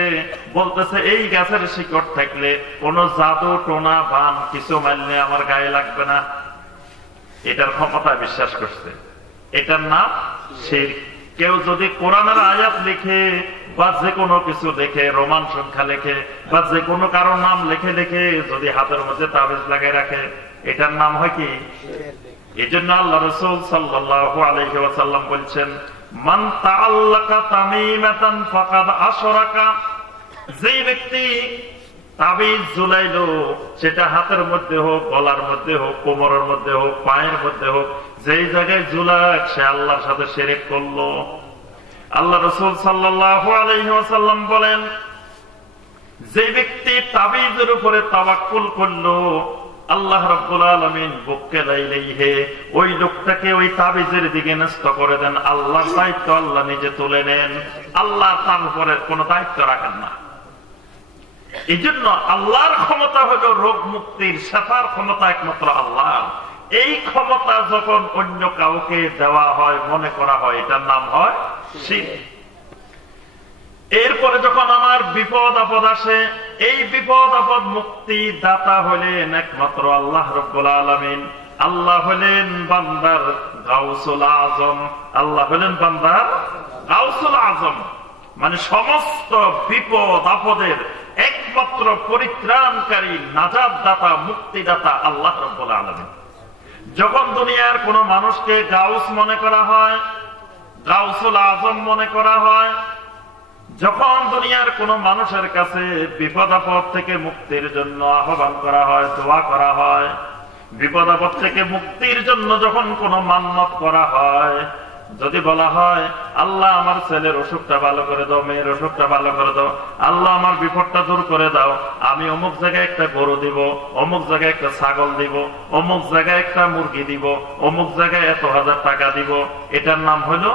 বলতেছে এই গাছের শিকড় থাকলে কোন জাদু টোনা বান কিছু মারলে আমার গায়ে লাগবে না, এটার ক্ষমতায় বিশ্বাস করছে, এটার নাম শিরক। কেউ যদি কোরআনের আয়াত লিখে বা যে কোনো কিছু লিখে, রোমান সংখ্যা লিখে বা যে কোনো কারো নাম লিখে লিখে যদি হাতের মধ্যে তাবিজ লাগাই রাখে, এটার নাম হয় কি? এই জন্য আল্লাহ রাসূল সাল্লাল্লাহু আলাইহি ওয়াসাল্লাম বলছেন, মান তাআল্লাকা তামিমাতান ফাকাদ আশরাকা, যে ব্যক্তি তাবিজ ঝুলাইলো, সেটা হাতের মধ্যে হোক, গলার মধ্যে হোক, কোমরের মধ্যে হোক, পায়ের মধ্যে হোক, যেই জায়গায় ঝুলাক সে আল্লাহর সাথে শিরক করলো। আল্লাহ রাসূল সাল্লাল্লাহু আলাইহি ওয়াসাল্লাম বলেন, যে ব্যক্তি তাবিজের উপরে তাওয়াক্কুল করলো, আল্লাহ রাব্বুল আলামিন বক্কেলাইহে ওই লোকটাকে ওই তাবিজের দিকে ন্যস্ত করে দেন। আল্লাহর দায়িত্ব আল্লাহ নিজে তুলে নেন, আল্লাহ তার উপরে কোনো দায়িত্ব রাখেন না। এই জন্য আল্লাহর ক্ষমতা হলো রোগ মুক্তির, শেফার ক্ষমতা একমাত্র আল্লাহ। এই ক্ষমতা যখন অন্য কাউকে দেওয়া হয়, মনে করা হয়, এটার নাম হয় শিরক। এরপরে যখন আমার বিপদ আপদ আসে, এই বিপদ আপদ মুক্তি দাতা হলেন একমাত্র আল্লাহ রাব্বুল আলামিন। আল্লাহ হলেন বান্দার গাউসুল আজম, আল্লাহ হলেন বান্দার গাউসুল আজম, মানে সমস্ত বিপদ আপদের একমাত্র পরিত্রাণকারী, নাজাত দাতা, মুক্তিদাতা আল্লাহ রাব্বুল আলামিন। যখন দুনিয়ার কোন মানুষকে গাউস মনে করা হয়, গাউসুল আজম মনে করা হয়, যখন দুনিয়ার কোন মানুষের কাছে বিপদ আপদ থেকে মুক্তির জন্য আহ্বান করা হয়, দোয়া করা হয়, বিপদ আপদ থেকে মুক্তির জন্য যখন কোন মান্নত করা হয়, যদি বলা হয় আল্লাহ আমার ছেলের অসুখটা ভালো করে দাও, মেয়ের অসুখটা ভালো করে দাও, আল্লাহ আমার বিপদটা দূর করে দাও, আমি অমুক জায়গায় একটা গরু দিব, অমুক জায়গায় একটা ছাগল দিব, অমুক জায়গায় একটা মুরগি দিব, অমুক জায়গায় এত হাজার টাকা দিব, এটার নাম হলো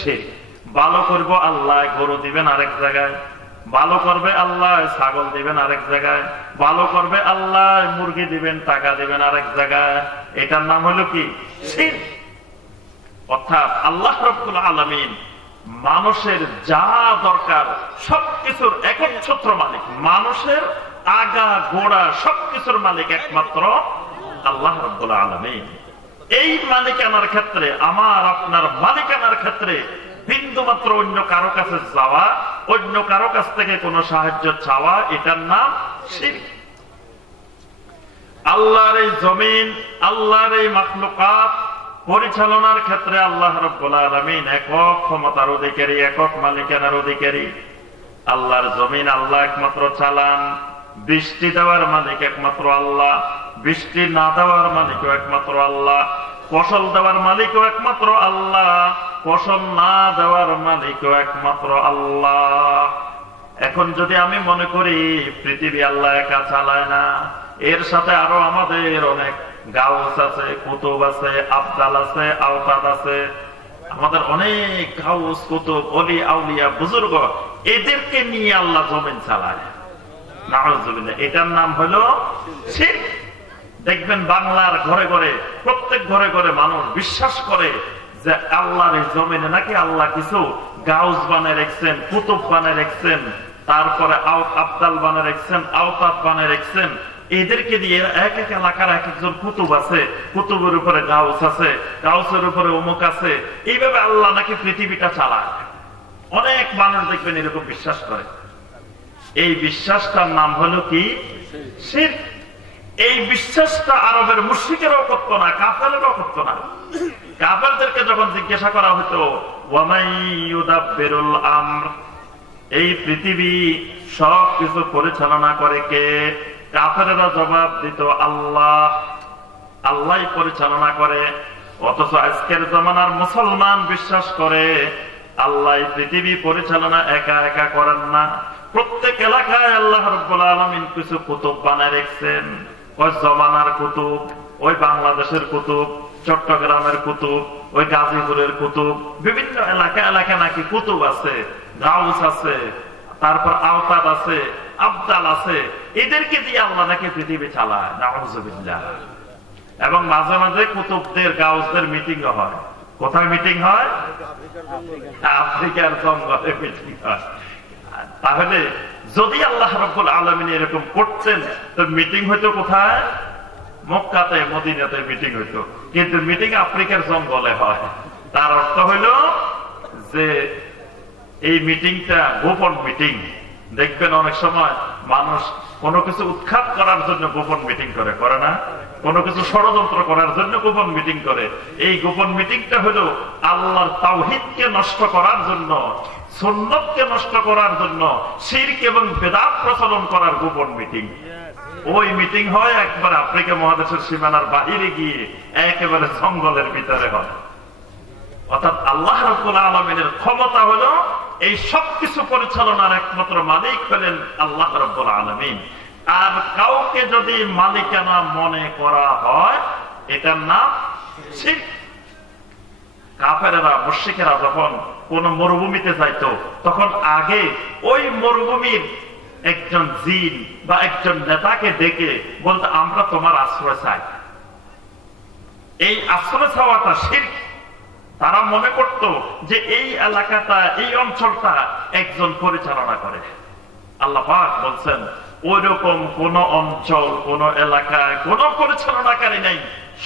শিরক। ভালো করব আল্লাহ গরু দিবেন আরেক জায়গায়, ভালো করবে আল্লাহ ছাগল দিবেন আরেক জায়গায়, ভালো করবে আল্লাহ মুরগি দিবেন, টাকা দিবেন আরেক জায়গায়, এটার নাম হলো কি? শিরক। অর্থাৎ আল্লাহ রাব্বুল আলামিন মানুষের যা দরকার সবকিছুর একচ্ছত্র মালিক, মানুষের আগা গোড়া সবকিছুর মালিক একমাত্র আল্লাহ রাব্বুল আলামিন। এই মালিকানার ক্ষেত্রে, আমার আপনার মালিকানার ক্ষেত্রে বিন্দুমাত্র অন্য কারো কাছে যাওয়া, অন্য কারো কাছ থেকে কোনো সাহায্য চাওয়া, এটার নাম শিরক। আল্লাহর এই জমিন, আল্লাহর এই মাখলুকাত পরিচালনার ক্ষেত্রে আল্লাহ রাব্বুল আলামিন একক ক্ষমতার অধিকারী, একক মালিকানার অধিকারী। আল্লাহর জমিন আল্লাহ একমাত্র চালান, বৃষ্টি দেওয়ার মালিক একমাত্র আল্লাহ, বৃষ্টি না দেওয়ার মালিকও একমাত্র আল্লাহ, ফসল দেওয়ার মালিকও একমাত্র আল্লাহ, ফসল না দেওয়ার মালিকও একমাত্র আল্লাহ। এখন যদি আমি মনে করি পৃথিবী আল্লাহ একা চালায় না, এর সাথে আরো আমাদের অনেক গাউস আছে, কুতুব আছে, আবদাল আছে, আওতাদ আছে, আমাদের অনেক গাউস, কুতুব, ওলি, আউলিয়া, বুজুর্গ, এদেরকে নিয়ে আল্লাহ জমিন চালায়, নাউযুবিল্লাহ, এটার নাম হলো শিরক। দেখবেন বাংলার ঘরে ঘরে, প্রত্যেক ঘরে ঘরে মানুষ বিশ্বাস করে যে আল্লাহর এই জমিনে নাকি আল্লাহ কিছু গাউস বানিয়ে রেখেছেন, কুতুব বানিয়ে রেখেছেন, তারপরে আবদাল বানিয়ে রেখেছেন, আওতাদ বানিয়ে রেখেছেন। এদেরকে দিয়ে এক এক এলাকার এক একজন কুতুব আছে, কুতুবের উপরে গাউস আছে, গাউসের উপরে অমুক আছে, এইভাবে আল্লাহ নাকি পৃথিবীটা চালায়। অনেক মানুষ দেখবেন এরকম বিশ্বাস করে। এই বিশ্বাসটার নাম হলো কি? শিরক। এই বিশ্বাসটা আরবের মুশরিকেরাও করত না, কাফেররাও করত না। কাফেরদেরকে যখন জিজ্ঞাসা করা হতো ওয়ামাই ইউদাব্বিরুল আমর, এই পৃথিবী সবকিছু পরিচালনা করে কে? কাফেররা জবাব দিত আল্লাহ, আল্লাহই পরিচালনা করে। অথচ আজকের জামানার মুসলমান বিশ্বাস করে আল্লাহ পৃথিবী পরিচালনা একা একা করেন না, প্রত্যেক এলাকায় আল্লাহ রাব্বুল আলামিন কিছু কুতুব বানায় রেখেছেন। ওই জমানার কুতুব, ওই বাংলাদেশের কুতুব, চট্টগ্রামের কুতুব, ওই গাজীপুরের কুতুব, বিভিন্ন এলাকা এলাকা নাকি কুতুব আছে, গাউস আছে, তারপর আওতাদ আছে, আবদাল আছে, এদেরকে দিয়ে আল্লাহ নাকি পৃথিবী চালায়, নাউযুবিল্লাহ। এবং মাঝে মাঝে কুতুবদের, গাউসদের মিটিং হয়। কোথায় মিটিং হয়? আফ্রিকার জঙ্গলে মিটিং হয়। তাহলে যদি আল্লাহ রাব্বুল আলামিন এরকম করতেন, তো মিটিং হইতো কোথায়? মক্কাতে, মদিনাতে মিটিং হইতো। কিন্তু মিটিং আফ্রিকার জঙ্গলে হয়। তার অর্থ হইল যে এই মিটিংটা গোপন মিটিং। দেখবেন অনেক সময় মানুষ কোনো কিছু উৎখাত করার জন্য গোপন মিটিং করে না? কোনো কিছু ষড়যন্ত্র করার জন্য গোপন মিটিং করে। এই গোপন মিটিংটা হলো আল্লাহর তাওহীদকে নষ্ট করার জন্য, সুন্নতকে নষ্ট করার জন্য, শিরক এবং বেদাত প্রচলন করার গোপন মিটিং। ওই মিটিং হয় একবার আফ্রিকা মহাদেশের সীমানার বাহিরে গিয়ে, একেবারে জঙ্গলের ভিতরে হয়। অর্থাৎ আল্লাহ রাব্বুল আলামিনের ক্ষমতা হলো এই সবকিছু পরিচালনার একমাত্র মালিক হলেন আল্লাহ রাব্বুল আলামিন। আর কাউকে যদি মালিকানা মনে করা হয়, এটার নাম শিরক। কাফেরেরা, মুশরিকেরা যখন কোন মরুভূমিতে যাইতো, তখন আগে ওই মরুভূমির একজন জিন বা একজন নেতাকে ডেকে বলতো আমরা তোমার আশ্রয় চাই। এই আশ্রয় চাওয়াটা শিরক। তারা মনে করত যে এই এলাকাটা, এই অঞ্চলটা একজন পরিচালনা করে। আল্লাহ পাক বলছেন ওইরকম কোন অঞ্চল, কোন এলাকায় কোন পরিচালনাকারী নাই,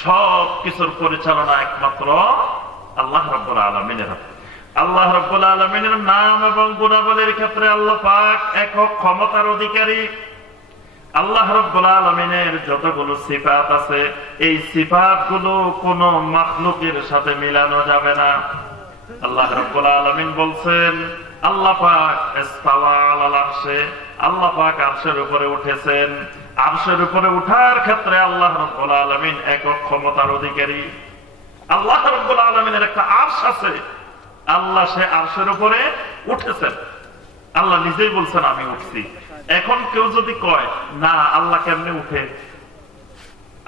সব কিছুর পরিচালনা একমাত্র আল্লাহ রাব্বুল আলামিনের। আল্লাহ রাব্বুল আলামিনের নাম এবং গুণাবলীর ক্ষেত্রে আল্লাহ পাক একক ক্ষমতার অধিকারী। আল্লাহ রাব্বুল আলামিনের যতগুলো সিফাত আছে, এই সিফাতগুলো কোন মাখলুকের সাথে মিলানো যাবে না। আল্লাহ রাব্বুল আলামিন বলছেন আল্লাহ পাক ইস্তাওয়া আলাল আরশে, আল্লাহ পাক আরশের উপরে উঠেছেন। আরশের উপরে উঠার ক্ষেত্রে আল্লাহ রাব্বুল আলামিন একক ক্ষমতার অধিকারী। আল্লাহ রাব্বুল আলামিনের একটা আরশ আছে, আল্লাহ সে আরশের উপরে উঠেছেন। আল্লাহ নিজেই বলছেন আমি উঠছি। এখন কেউ যদি কয় না আল্লাহ কেমনে উঠে,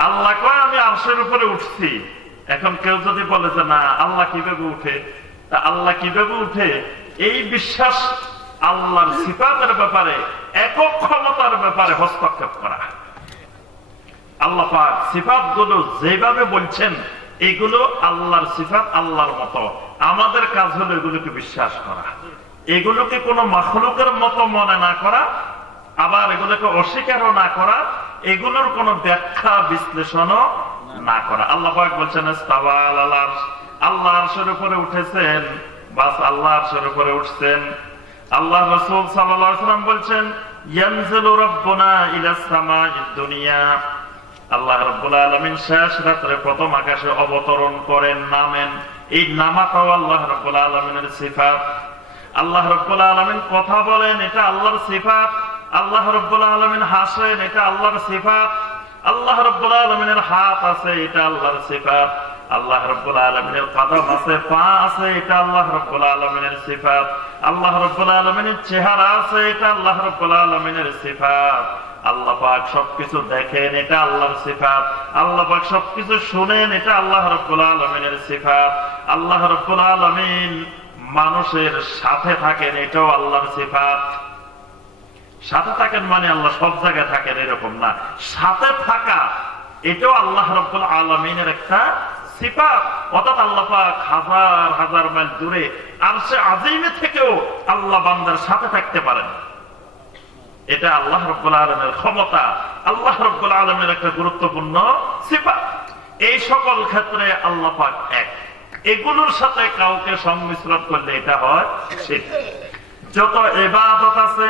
আল্লাহ কয় আমি আরশের উপরে উঠছি। এখন কেউ যদি বলে যে না আল্লাহ কিভাবে উঠে, তা আল্লাহ কিভাবে উঠে এই বিশ্বাস আল্লাহর সিফাতের ব্যাপারে, একক ক্ষমতার ব্যাপারে হস্তক্ষেপ করা। আল্লাহ পাক সিফাত গুলো যেভাবে বলছেন এগুলো আল্লাহর সিফাত, আল্লাহর মতো। আমাদের কাজ হলো এগুলোকে বিশ্বাস করা, এগুলোকে কোনো মাখলুকের মতো মনে না করা, আবার এগুলোকে অস্বীকারও না করা, এগুলোর কোনো ব্যাখ্যা বিশ্লেষণও না করা। আল্লাহ পাক বলছেন ইস্তাওয়া আলাল আরশ, আল্লাহ আরশের উপরে উঠেছেন, বাস আল্লাহ আরশের উপরে উঠছেন। আল্লাহ রাসূল সাল্লাল্লাহু আলাইহি ওয়াসাল্লাম বলছেন ইয়ানজিলু রাব্বুনা ইলাস সামাঈদ দুনিয়া, আল্লাহ রাব্বুল আলামিন শেষ রাতে প্রথম আকাশে অবতরণ করেন, নামেন। এই নামাটাও আল্লাহ রাব্বুল আলামিনের সিফাত। আল্লাহ রাব্বুল আলামিন কথা বলেন, এটা আল্লাহর সিফাত। আল্লাহ রাব্বুল আলামিন হাসেন, এটা আল্লাহর সিফাত। আল্লাহ রাব্বুল আলামিনের হাত আছে, এটা আল্লাহর সিফাত। আল্লাহ রাব্বুল আলামিনের কদম আছে, পা আছে, এটা আল্লাহ রাব্বুল আলামিনের সিফাত। আল্লাহ রাব্বুল আলামিনের চেহারা আছে, এটা আল্লাহ রাব্বুল আলামিনের সিফাত। আল্লাহ পাক সবকিছু দেখেন, এটা আল্লাহর সিফাত। আল্লাহ পাক সবকিছু শুনেন, এটা আল্লাহ রাব্বুল আলামিনের সিফাত। আল্লাহ রাব্বুল আলামিন মানুষের সাথে থাকেন, এটাও আল্লাহর সিফাত। সাথে থাকেন মানে আল্লাহ সব জায়গায় থাকেন এরকম না, সাথে থাকা এটাও আল্লাহ রাব্বুল আলামিনের একটা সিফাত। অর্থাৎ আল্লাহ পাক হাজার হাজার মাইল দূরে আরশে আজিমে থেকেও আল্লাহ বান্দার সাথে থাকতে পারেন, এটা আল্লাহ রাব্বুল আলামিনের ক্ষমতা, আল্লাহ রাব্বুল আলামিনের একটা গুরুত্বপূর্ণ সিফাত। এই সকল ক্ষেত্রে আল্লাহ পাক এক, এগুলোর সাথে কাউকে সংমিশ্রণ করলে এটা হয় শিরক। যত ইবাদত আছে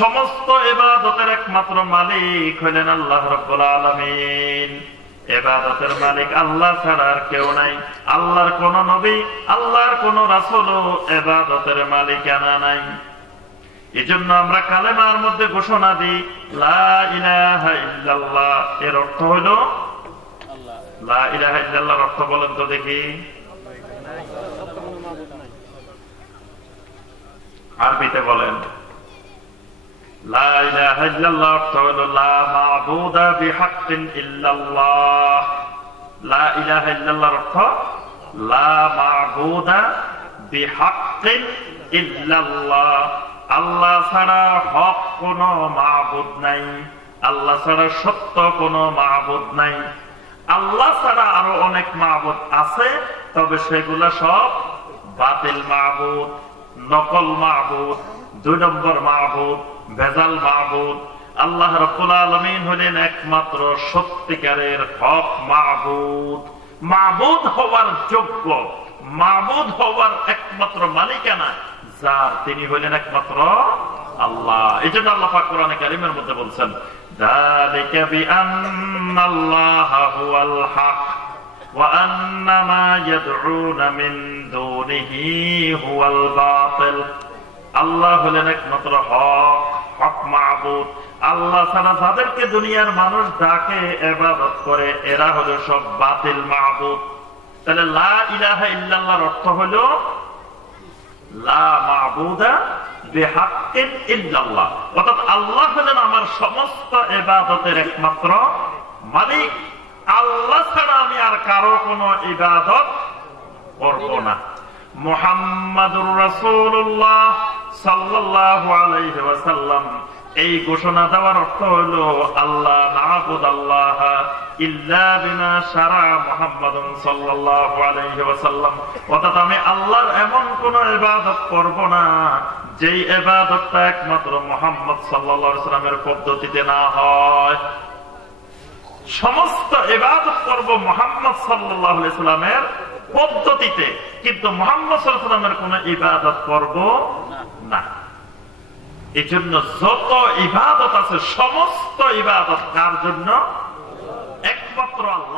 সমস্ত ইবাদতের একমাত্র মালিক হলেন আল্লাহ রাব্বুল আলামিন। ইবাদতের মালিক আল্লাহ ছাড়া আর কেউ নাই। আল্লাহর কোন নবী, আল্লাহর কোন রাসূলও ইবাদতের মালিকানা নাই। এজন্য আমরা কালেমার মধ্যে ঘোষণা দিই লা ইলাহা ইল্লাল্লাহ, এর অর্থ হলো লা ইলাহা ইল্লাল্লাহর অর্থ বলেন তো দেখি। আরবিতে বলেন। লা ইলাহা ইল্লাল্লাহ অর্থ হলো লা মা'বুদা বিহাক্কিন ইল্লাল্লাহ। লা ইলাহা ইল্লাল্লাহর অর্থ লা মা'বুদা বিহাক্কিন ইল্লাল্লাহ, আল্লাহ ছাড়া হক কোন মাবুদ নাই, আল্লাহ ছাড়া সত্য কোন মাবুদ নাই। আল্লাহ ছাড়া আরো অনেক মাবুদ আছে, তবে সেগুলা সব বাতিল মাবুদ, নকল মাবুদ, 2 নম্বর মাবুদ, ভেজাল মাবুদ। আল্লাহ রাব্বুল আলামিন হলেন একমাত্র সত্যিকারের হক মাবুদ, মাবুদ হওয়ার যোগ্য, মাবুদ হওয়ার একমাত্র মালিকানা যার, তিনি হলেন একমাত্র আল্লাহ। এই জন্য আল্লাহ পাক কোরআনে কারীমের মধ্যে বলছেন যালিকা বিআন্নাল্লাহা হুয়াল হক ওয়া আন্না মা ইয়াদউনা মিন দুনিহি হুয়াল বাতিল। আল্লাহ হলেন একমাত্র হক, হক মাবুদ। আল্লাহ ছাড়া যাদেরকে দুনিয়ার মানুষ ডাকে, ইবাদত করে, এরা হলো সব বাতিল মাবুদ। তাহলে লা ইলাহা ইল্লাল্লাহর অর্থ হলো লা মা'বুদা বিহাক্কিন ইল্লাল্লাহ, অর্থাৎ আল্লাহ হলেন আমার সমস্ত ইবাদতের একমাত্র মালিক। আল্লাহ ছাড়া আমি আর কারো কোনো ইবাদত করব না। মুহাম্মাদুর রাসূলুল্লাহ সাল্লাল্লাহু আলাইহি ওয়াসাল্লাম এই ঘোষণা দেওয়ার অর্থ হলো আল্লাহ না'বুদাল্লাহ ইল্লা বিমা শারা মুহাম্মাদুন সাল্লাল্লাহু আলাইহি ওয়াসাল্লাম, অর্থাৎ আমি আল্লাহর এমন কোন ইবাদত করব না যেই ইবাদতটা একমাত্র মুহাম্মদ সাল্লাল্লাহু আলাইহি ওয়াসাল্লামের পদ্ধতিতে না হয়। সমস্ত ইবাদত করব মুহাম্মদ সাল্লাল্লাহু আলাইহি ওয়াসাল্লামের পদ্ধতিতে, কিন্তু মুহাম্মদ সাল্লাল্লাহু আলাইহি ওয়াসাল্লামের কোন ইবাদত করব না। এই জন্য যত ইবাদত আছে সমস্ত ইবাদত কার জন্য? একমাত্র আল্লাহ।